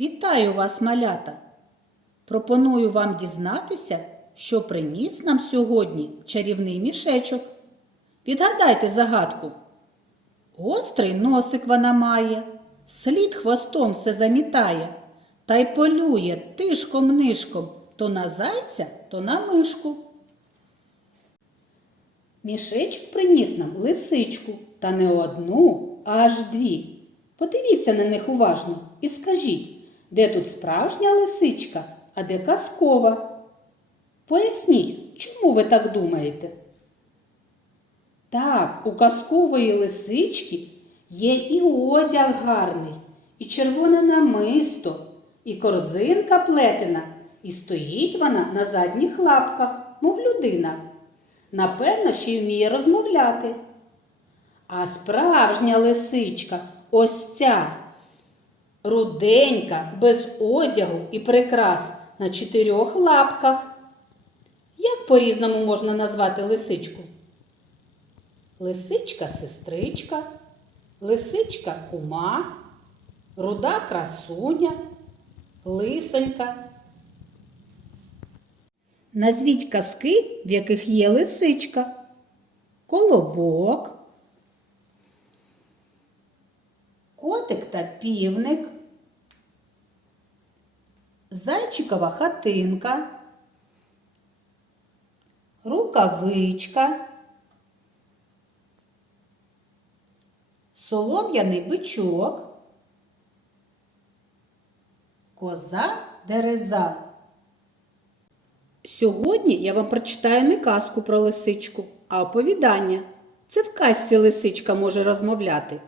Вітаю вас, малята! Пропоную вам дізнатися, що приніс нам сьогодні чарівний мішечок. Відгадайте загадку. Гострий носик вона має, слід хвостом все замітає, та й полює тишком-нишком то на зайця, то на мишку. Мішечок приніс нам лисичку, та не одну, аж дві. Подивіться на них уважно і скажіть, де тут справжня лисичка, а де казкова. Поясніть, чому ви так думаєте? Так, у казкової лисички є і одяг гарний, і червоне намисто, і корзинка плетена, і стоїть вона на задніх лапках, мов людина. Напевно, ще й вміє розмовляти. А справжня лисичка ось ця руденька, без одягу і прикрас на чотирьох лапках. Як по-різному можна назвати лисичку? Лисичка сестричка, лисичка кума, руда красуня, лисонька. Назвіть казки, в яких є лисичка, колобок, котик та півник, зайчикова хатинка, рукавичка, солом'яний бичок, коза дереза. Сьогодні я вам прочитаю не казку про лисичку, а оповідання. Це в казці лисичка може розмовляти,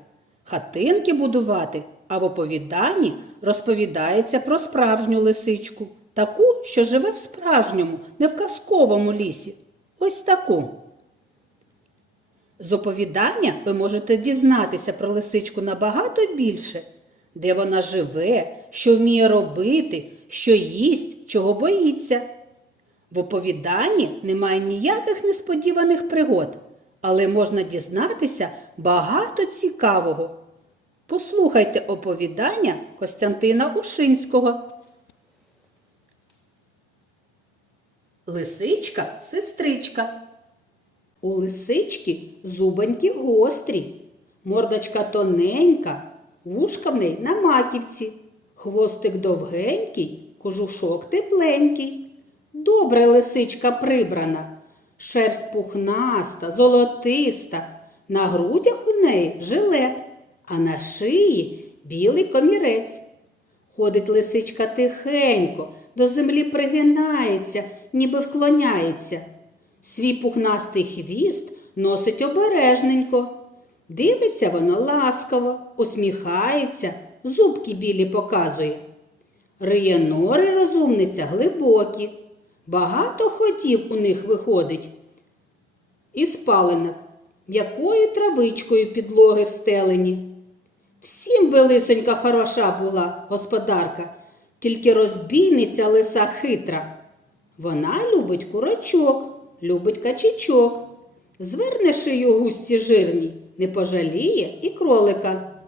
хатинки будувати, а в оповіданні розповідається про справжню лисичку, таку, що живе в справжньому, не в казковому лісі. Ось таку. З оповідання ви можете дізнатися про лисичку набагато більше, де вона живе, що вміє робити, що їсть, чого боїться. В оповіданні немає ніяких несподіваних пригод, але можна дізнатися багато цікавого. Послухайте оповідання Костянтина Ушинського. Лисичка сестричка. У лисички зубоньки гострі, мордочка тоненька, вушка в неї на маківці, хвостик довгенький, кожушок тепленький. Добре лисичка прибрана, шерсть пухнаста, золотиста, на грудях у неї жилет, а на шиї білий комірець. Ходить лисичка тихенько, до землі пригинається, ніби вклоняється. Свій пухнастий хвіст носить обережненько. Дивиться воно ласкаво, усміхається, зубки білі показує. Риє нори розумниця глибокі, багато ходів у них виходить. І спаленок, м'якою травичкою підлоги встелені. Всім би лисонька хороша була, господарка, тільки розбійниця лиса хитра. Вона любить курочок, любить качечок. Зверне шию густі жирні, не пожаліє і кролика.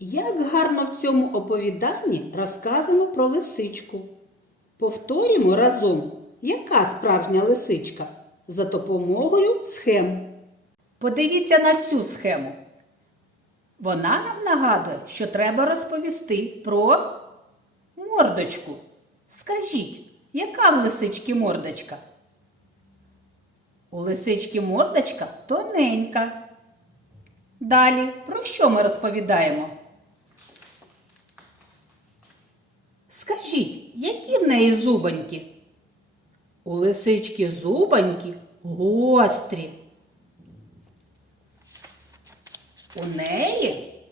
Як гарно в цьому оповіданні розказано про лисичку. Повторімо разом, яка справжня лисичка за допомогою схем. Подивіться на цю схему. Вона нам нагадує, що треба розповісти про мордочку. Скажіть, яка в лисички мордочка? У лисички мордочка тоненька. Далі про що ми розповідаємо? Скажіть, які в неї зубоньки? У лисички зубоньки гострі. У неї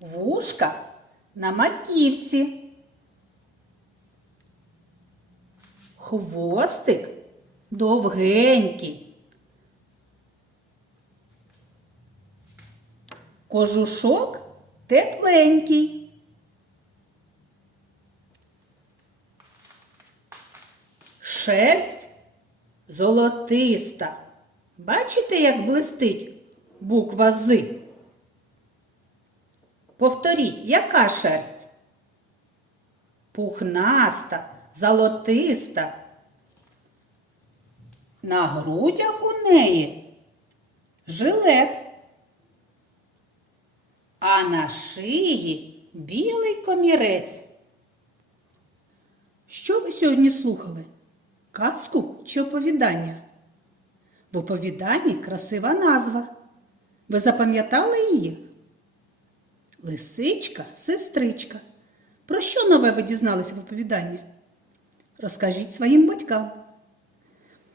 вушка на маківці. Хвостик довгенький. Кожушок тепленький. Шерсть золотиста. Бачите, як блистить буква З? Повторіть, яка шерсть? Пухнаста, золотиста. На грудях у неї жилет. А на шиї білий комірець. Що ви сьогодні слухали? Казку чи оповідання? В оповіданні красива назва. Ви запам'ятали її? Лисичка, сестричка. Про що нове ви дізналися в оповіданні? Розкажіть своїм батькам.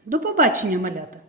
До побачення, малята!